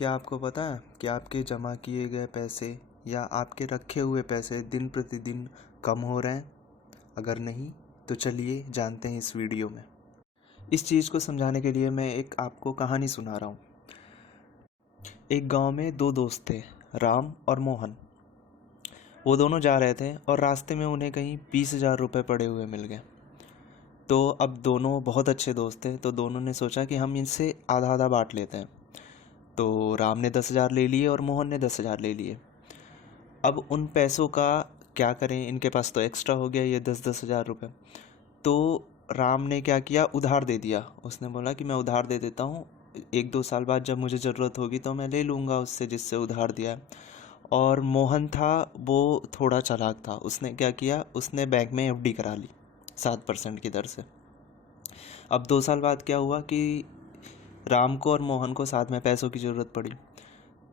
क्या आपको पता है कि आपके जमा किए गए पैसे या आपके रखे हुए पैसे दिन प्रतिदिन कम हो रहे हैं? अगर नहीं तो चलिए जानते हैं इस वीडियो में। इस चीज़ को समझाने के लिए मैं एक आपको कहानी सुना रहा हूँ। एक गांव में दो दोस्त थे, राम और मोहन। वो दोनों जा रहे थे और रास्ते में उन्हें कहीं 20,000 रुपये पड़े हुए मिल गए। तो अब दोनों बहुत अच्छे दोस्त थे, तो दोनों ने सोचा कि हम इनसे आधा आधा बांट लेते हैं। तो राम ने 10,000 ले लिए और मोहन ने 10,000 ले लिए। अब उन पैसों का क्या करें, इनके पास तो एक्स्ट्रा हो गया ये 10,000 रुपये। तो राम ने क्या किया, उधार दे दिया। उसने बोला कि मैं उधार दे देता हूँ, 1-2 साल बाद जब मुझे ज़रूरत होगी तो मैं ले लूँगा उससे जिससे उधार दिया है। और मोहन था, वो थोड़ा चालाक था। उसने क्या किया, उसने बैंक में एफडी करा ली 7% की दर से। अब 2 साल बाद क्या हुआ कि राम को और मोहन को साथ में पैसों की ज़रूरत पड़ी।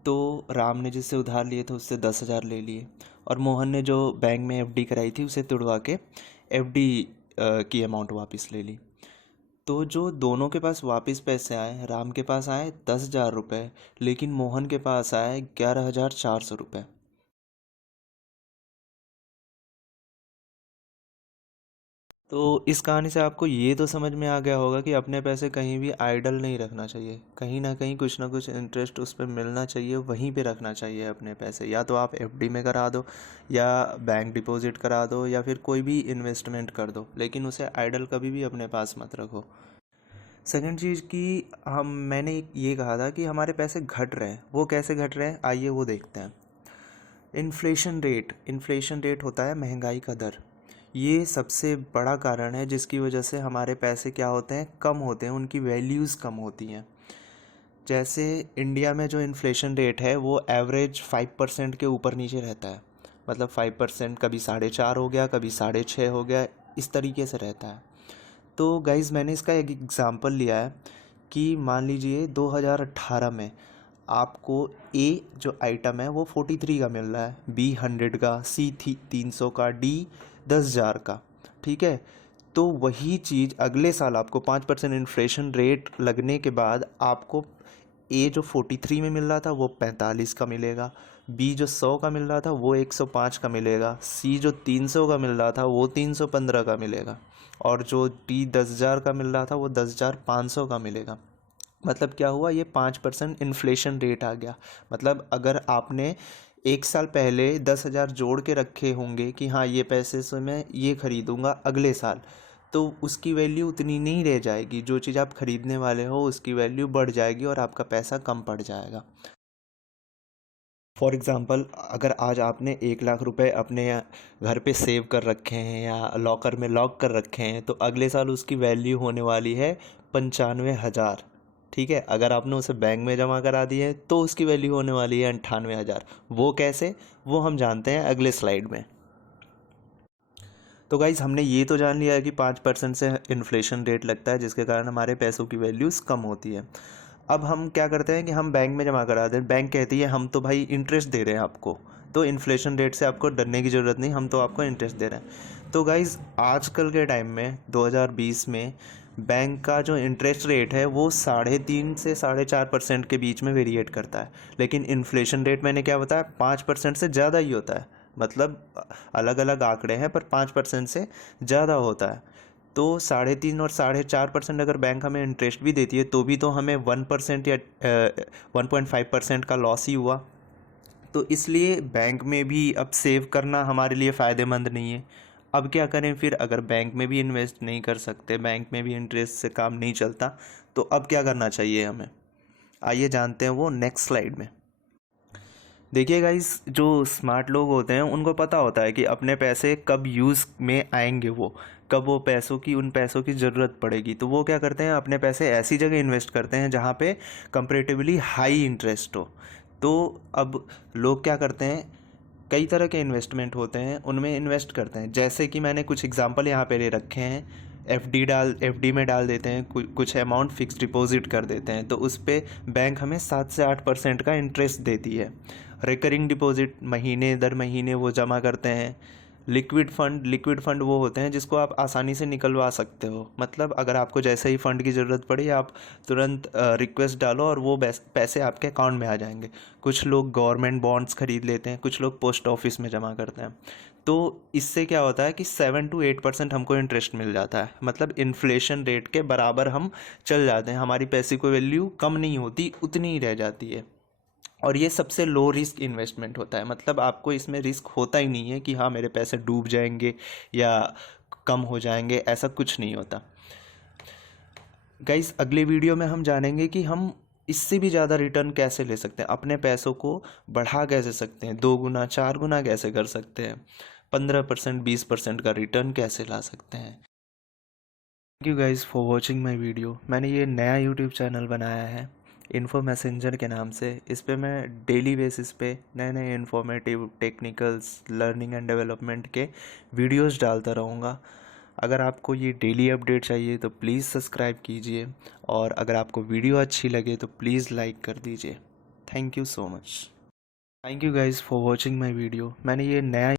तो राम ने जिससे उधार लिए थे उससे 10,000 ले लिए और मोहन ने जो बैंक में एफडी कराई थी उसे तुड़वा के एफडी की अमाउंट वापस ले ली। तो जो दोनों के पास वापस पैसे आए, राम के पास आए 10,000 रुपये, लेकिन मोहन के पास आए 11,400 रुपये। तो इस कहानी से आपको ये तो समझ में आ गया होगा कि अपने पैसे कहीं भी आइडल नहीं रखना चाहिए। कहीं ना कहीं कुछ ना कुछ इंटरेस्ट उस पर मिलना चाहिए, वहीं पे रखना चाहिए अपने पैसे। या तो आप एफडी में करा दो, या बैंक डिपॉजिट करा दो, या फिर कोई भी इन्वेस्टमेंट कर दो, लेकिन उसे आइडल कभी भी अपने पास मत रखो। सेकंड चीज़ की, मैंने ये कहा था कि हमारे पैसे घट रहे हैं। वो कैसे घट रहे हैं, आइए वो देखते हैं। इन्फ्लेशन रेट होता है महंगाई का दर। ये सबसे बड़ा कारण है जिसकी वजह से हमारे पैसे क्या होते हैं, कम होते हैं, उनकी वैल्यूज़ कम होती हैं। जैसे इंडिया में जो इन्फ्लेशन रेट है वो एवरेज 5% के ऊपर नीचे रहता है। मतलब 5%, कभी 4.5 हो गया, कभी 6.5 हो गया, इस तरीके से रहता है। तो गाइज़, मैंने इसका एक एग्ज़ाम्पल लिया है कि मान लीजिए 2018 में आपको ए जो आइटम है वो 43 का मिल रहा है, बी 100 का, सी 300 का, डी 10,000 का। ठीक है, तो वही चीज़ अगले साल आपको 5% इन्फ्लेशन रेट लगने के बाद आपको ए जो 43 में मिल रहा था वो 45 का मिलेगा, बी जो 100 का मिल रहा था वो 105 का मिलेगा, सी जो 300 का मिल रहा था वो 315 का मिलेगा, और जो डी 10,000 का मिल रहा था वो 10,500 का मिलेगा। मतलब क्या हुआ, ये 5% इन्फ्लेशन रेट आ गया। मतलब अगर आपने 1 साल पहले 10,000 जोड़ के रखे होंगे कि हाँ ये पैसे से मैं ये ख़रीदूँगा अगले साल, तो उसकी वैल्यू उतनी नहीं रह जाएगी। जो चीज़ आप ख़रीदने वाले हो उसकी वैल्यू बढ़ जाएगी और आपका पैसा कम पड़ जाएगा। फॉर एग्ज़ाम्पल, अगर आज आपने 1 लाख रुपए अपने घर पे सेव कर रखे हैं या लॉकर में लॉक कर रखे हैं, तो अगले साल उसकी वैल्यू होने वाली है 95,000। ठीक है, अगर आपने उसे बैंक में जमा करा दिए है तो उसकी वैल्यू होने वाली है 98,000। वो कैसे, वो हम जानते हैं अगले स्लाइड में। तो गाइज़, हमने ये तो जान लिया है कि 5% से इन्फ्लेशन रेट लगता है जिसके कारण हमारे पैसों की वैल्यूज़ कम होती है। अब हम क्या करते हैं कि हम बैंक में जमा करा दें। बैंक कहती है हम तो भाई इंटरेस्ट दे रहे हैं आपको, तो इन्फ्लेशन रेट से आपको डरने की ज़रूरत नहीं, हम तो आपको इंटरेस्ट दे रहे हैं। तो गाइज़, आजकल के टाइम में 2020 में बैंक का जो इंटरेस्ट रेट है वो 3.5 से 4.5% के बीच में वेरिएट करता है, लेकिन इन्फ्लेशन रेट मैंने क्या बताया, 5% से ज़्यादा ही होता है। मतलब अलग अलग आंकड़े हैं पर 5% से ज़्यादा होता है। तो 3.5 और 4.5% अगर बैंक हमें इंटरेस्ट भी देती है तो भी तो हमें 1% या 1.5% का लॉस ही हुआ। तो इसलिए बैंक में भी अब सेव करना हमारे लिए फ़ायदेमंद नहीं है। अब क्या करें फिर, अगर बैंक में भी इन्वेस्ट नहीं कर सकते, बैंक में भी इंटरेस्ट से काम नहीं चलता, तो अब क्या करना चाहिए हमें, आइए जानते हैं वो नेक्स्ट स्लाइड में। देखिए गाइस, जो स्मार्ट लोग होते हैं उनको पता होता है कि अपने पैसे कब यूज़ में आएंगे, वो कब वो उन पैसों की ज़रूरत पड़ेगी। तो वो क्या करते हैं, अपने पैसे ऐसी जगह इन्वेस्ट करते हैं जहाँ पे कंपैरेटिवली हाई इंटरेस्ट हो। तो अब लोग क्या करते हैं, कई तरह के इन्वेस्टमेंट होते हैं, उनमें इन्वेस्ट करते हैं। जैसे कि मैंने कुछ एग्जांपल यहाँ पे ले रखे हैं। एफडी में डाल देते हैं, कुछ अमाउंट फिक्स डिपॉजिट कर देते हैं, तो उस पर बैंक हमें 7 से 8% का इंटरेस्ट देती है। रिकरिंग डिपॉजिट महीने दर महीने वो जमा करते हैं, लिक्विड फंड वो होते हैं जिसको आप आसानी से निकलवा सकते हो, मतलब अगर आपको जैसे ही फंड की ज़रूरत पड़े आप तुरंत रिक्वेस्ट डालो और वो पैसे आपके अकाउंट में आ जाएंगे। कुछ लोग गवर्नमेंट बॉन्ड्स खरीद लेते हैं, कुछ लोग पोस्ट ऑफिस में जमा करते हैं। तो इससे क्या होता है कि 7 to 8% हमको इंटरेस्ट मिल जाता है, मतलब इन्फ्लेशन रेट के बराबर हम चल जाते हैं, हमारी पैसे की वैल्यू कम नहीं होती, उतनी ही रह जाती है। और ये सबसे लो रिस्क इन्वेस्टमेंट होता है, मतलब आपको इसमें रिस्क होता ही नहीं है कि हाँ मेरे पैसे डूब जाएंगे या कम हो जाएंगे, ऐसा कुछ नहीं होता। गाइस, अगले वीडियो में हम जानेंगे कि हम इससे भी ज़्यादा रिटर्न कैसे ले सकते हैं, अपने पैसों को बढ़ा कैसे सकते हैं, 2 गुना 4 गुना कैसे कर सकते हैं, 15% 20% का रिटर्न कैसे ला सकते हैं। Thank you guys for watching my video. मैंने ये नया यूट्यूब चैनल बनाया है इन्फो मैसेंजर के नाम से। इस पे मैं डेली बेसिस पे नए नए informative, technicals, learning and development के वीडियोस डालता रहूँगा। अगर आपको ये डेली अपडेट चाहिए तो प्लीज़ सब्सक्राइब कीजिए, और अगर आपको वीडियो अच्छी लगे तो प्लीज़ लाइक कर दीजिए। Thank you so much. Thank you guys for watching my video. मैंने ये नया